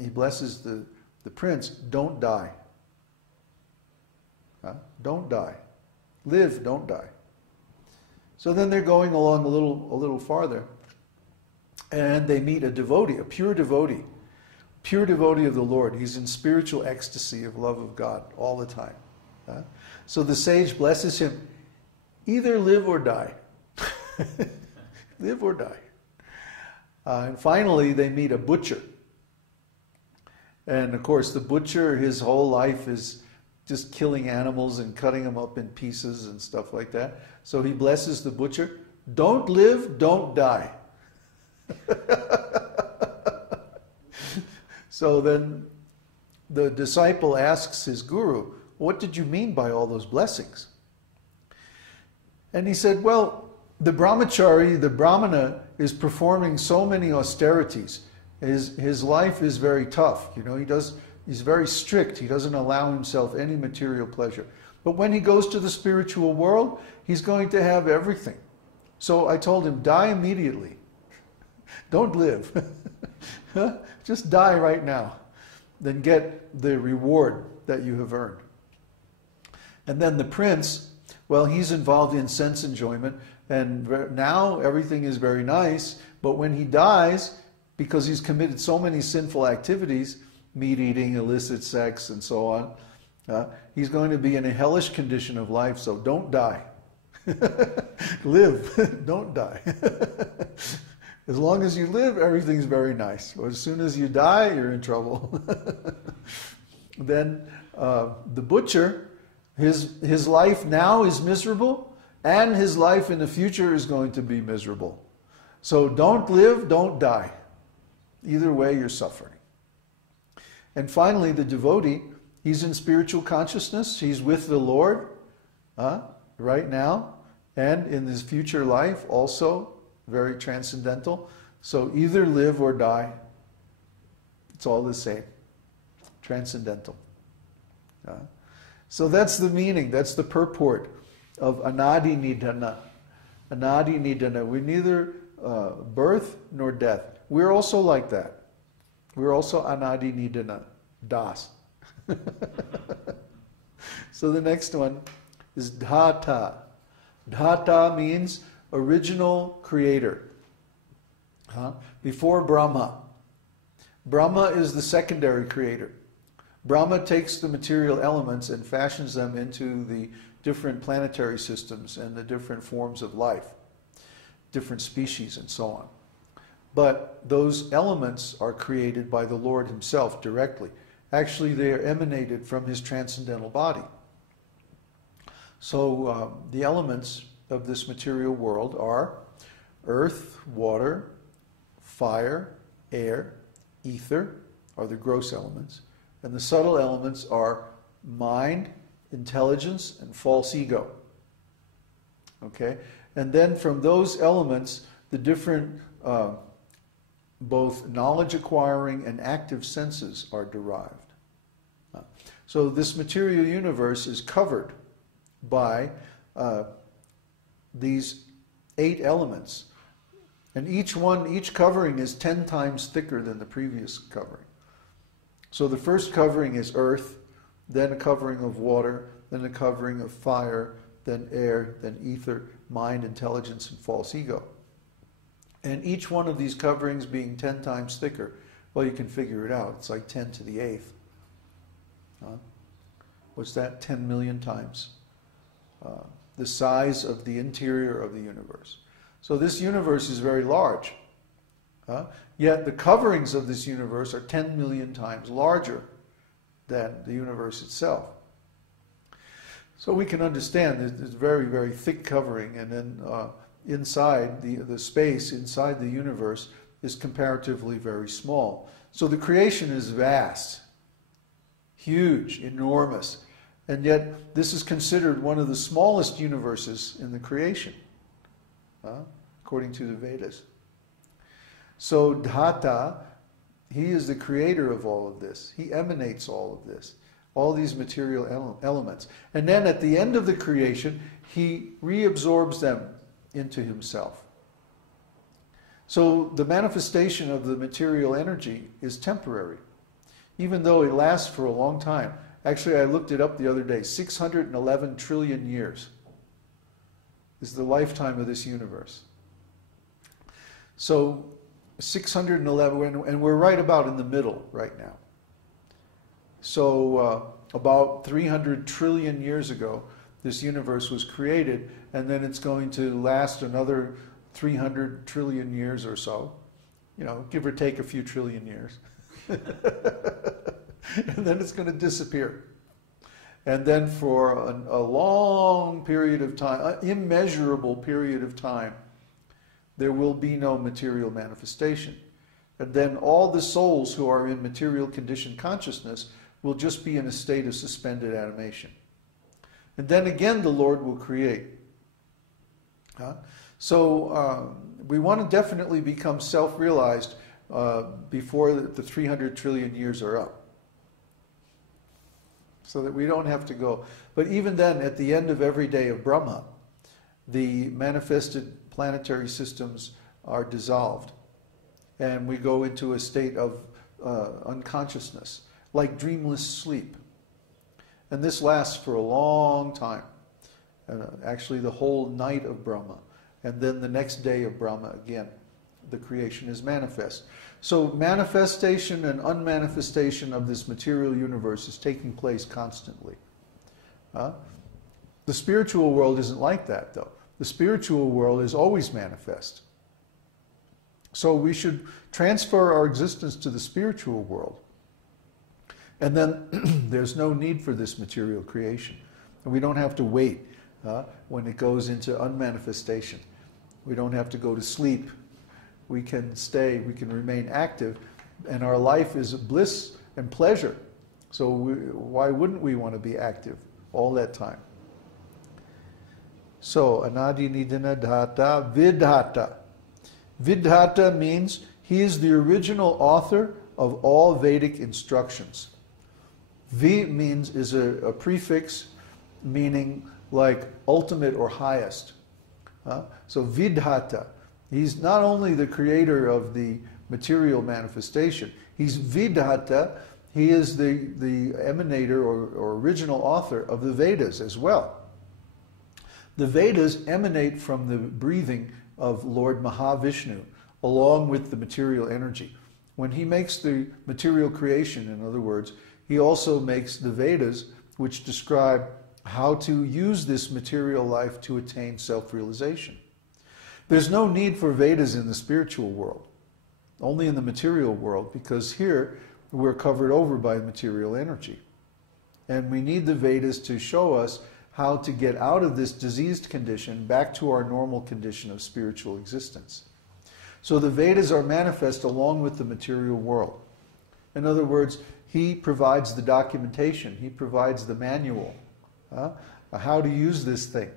he blesses the prince, don't die. Don't die. Live, don't die. So then they're going along a little farther, and they meet a devotee, a pure devotee of the Lord. He's in spiritual ecstasy of love of God all the time. So the sage blesses him, either live or die. Live or die. And finally they meet a butcher. And of course the butcher, his whole life is just killing animals and cutting them up in pieces and stuff like that. So he blesses the butcher, don't live, don't die. So then the disciple asks his guru, what did you mean by all those blessings? And he said, well, the brahmachari, the brahmana, is performing so many austerities. His life is very tough. You know, he's very strict. He doesn't allow himself any material pleasure. But when he goes to the spiritual world, he's going to have everything. So I told him, die immediately. Don't live. Just die right now. Then get the reward that you have earned. And then the prince, well, he's involved in sense enjoyment, and now everything is very nice, but when he dies, because he's committed so many sinful activities, meat eating, illicit sex, and so on, he's going to be in a hellish condition of life, so don't die. Live, don't die. As long as you live, everything's very nice. But as soon as you die, you're in trouble. Then the butcher, his life now is miserable, and his life in the future is going to be miserable. So don't live, don't die. Either way, you're suffering. And finally, the devotee, he's in spiritual consciousness. He's with the Lord right now, and in his future life also very transcendental. So either live or die. It's all the same. Transcendental. So that's the meaning, that's the purport of anadi nidana. Anadi nidana. We're neither birth nor death. We're also like that. We're also anadi nidana. Das. So the next one is dhata. Dhata means original creator. Before Brahma. Brahma is the secondary creator. Brahma takes the material elements and fashions them into the different planetary systems and the different forms of life, different species and so on. But those elements are created by the Lord himself directly. Actually, they are emanated from his transcendental body. So the elements of this material world are earth, water, fire, air, ether are the gross elements, and the subtle elements are mind, intelligence, and false ego. Okay? And then from those elements, the different both knowledge acquiring and active senses are derived. So this material universe is covered by these 8 elements. And each covering is 10 times thicker than the previous covering. So the first covering is earth, then a covering of water, then a covering of fire, then air, then ether, mind, intelligence, and false ego. And each one of these coverings being 10 times thicker, well, you can figure it out. It's like 10 to the 8th. What's that? 10 million times the size of the interior of the universe. So this universe is very large. Yet the coverings of this universe are 10 million times larger than the universe itself. So we can understand there's very, very thick covering, and then inside, the space inside the universe is comparatively very small. So the creation is vast, huge, enormous, and yet this is considered one of the smallest universes in the creation, according to the Vedas. So Dhata, he is the creator of all of this. He emanates all of this, all these material elements. And then at the end of the creation, he reabsorbs them into himself. So the manifestation of the material energy is temporary. even though it lasts for a long time. Actually, I looked it up the other day. 611 trillion years is the lifetime of this universe. So 611, and we're right about in the middle right now. So about 300 trillion years ago, this universe was created, and then it's going to last another 300 trillion years or so, you know, give or take a few trillion years. And then it's going to disappear. And then for a long period of time, an immeasurable period of time, there will be no material manifestation. And then all the souls who are in material conditioned consciousness will just be in a state of suspended animation. And then again the Lord will create. So we want to definitely become self-realized before the 300 trillion years are up, so that we don't have to go. But even then, at the end of every day of Brahma, the manifested planetary systems are dissolved, and we go into a state of unconsciousness, like dreamless sleep. And this lasts for a long time, actually the whole night of Brahma. And then the next day of Brahma, again, the creation is manifest. So manifestation and unmanifestation of this material universe is taking place constantly. The spiritual world isn't like that, though. The spiritual world is always manifest. So we should transfer our existence to the spiritual world. And then there's no need for this material creation. And we don't have to wait when it goes into unmanifestation. We don't have to go to sleep. We can stay, we can remain active, and our life is bliss and pleasure. So why wouldn't we want to be active all that time? So, anadi nidana dhata vidhata. Vidhata means he is the original author of all Vedic instructions. V means is a prefix meaning like ultimate or highest. So vidhata. He's not only the creator of the material manifestation, he's vidhata, he is the emanator or original author of the Vedas as well. The Vedas emanate from the breathing of Lord Mahavishnu, along with the material energy. When he makes the material creation, in other words, he also makes the Vedas, which describe how to use this material life to attain self-realization. There's no need for Vedas in the spiritual world, only in the material world, because here we're covered over by material energy. And we need the Vedas to show us how to get out of this diseased condition back to our normal condition of spiritual existence. So the Vedas are manifest along with the material world. In other words, he provides the documentation, he provides the manual, how to use this thing.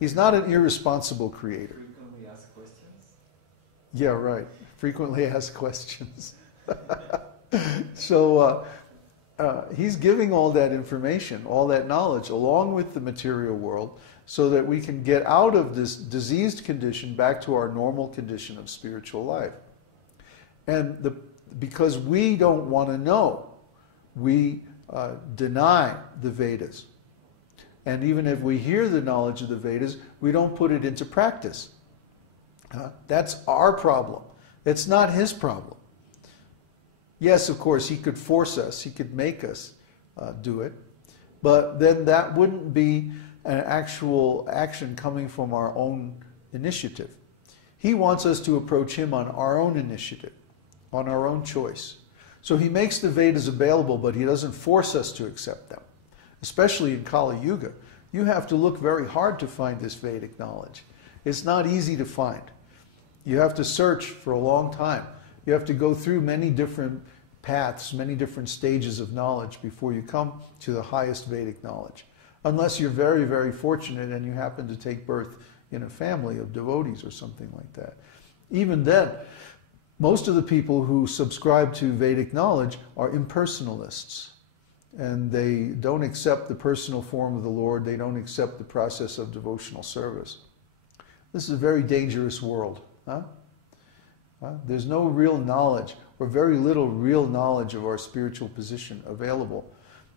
He's not an irresponsible creator. Frequently asked questions? Yeah, right. Frequently asked questions. So he's giving all that information, all that knowledge, along with the material world, so that we can get out of this diseased condition back to our normal condition of spiritual life. And because we don't want to know, we deny the Vedas. And even if we hear the knowledge of the Vedas, we don't put it into practice. That's our problem. It's not his problem. Yes, of course, he could force us, he could make us do it, but then that wouldn't be an actual action coming from our own initiative. He wants us to approach him on our own initiative, on our own choice. So he makes the Vedas available, but he doesn't force us to accept them. Especially in Kali Yuga, you have to look very hard to find this Vedic knowledge. It's not easy to find. You have to search for a long time. You have to go through many different paths, many different stages of knowledge before you come to the highest Vedic knowledge. Unless you're very, very fortunate and you happen to take birth in a family of devotees or something like that. Even then, most of the people who subscribe to Vedic knowledge are impersonalists. And they don't accept the personal form of the Lord. They don't accept the process of devotional service. This is a very dangerous world. There's no real knowledge. or very little real knowledge of our spiritual position available.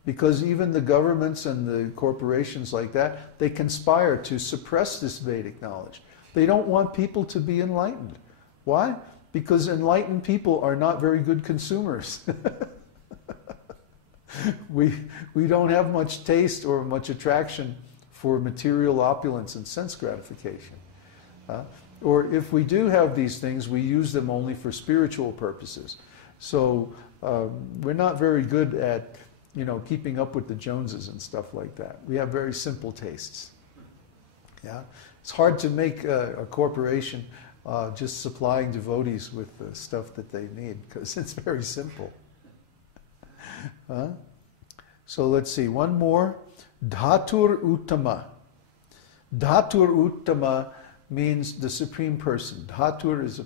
Because even the governments and the corporations like that, they conspire to suppress this Vedic knowledge. They don't want people to be enlightened. Why? Because enlightened people are not very good consumers. We don't have much taste or much attraction for material opulence and sense gratification. Or if we do have these things, we use them only for spiritual purposes. So we're not very good at, keeping up with the Joneses and stuff like that. We have very simple tastes. Yeah, it's hard to make a corporation just supplying devotees with the stuff that they need, because it's very simple. So let's see, one more. Dhatur Uttama. Dhatur Uttama means the Supreme Person. Dhatur is a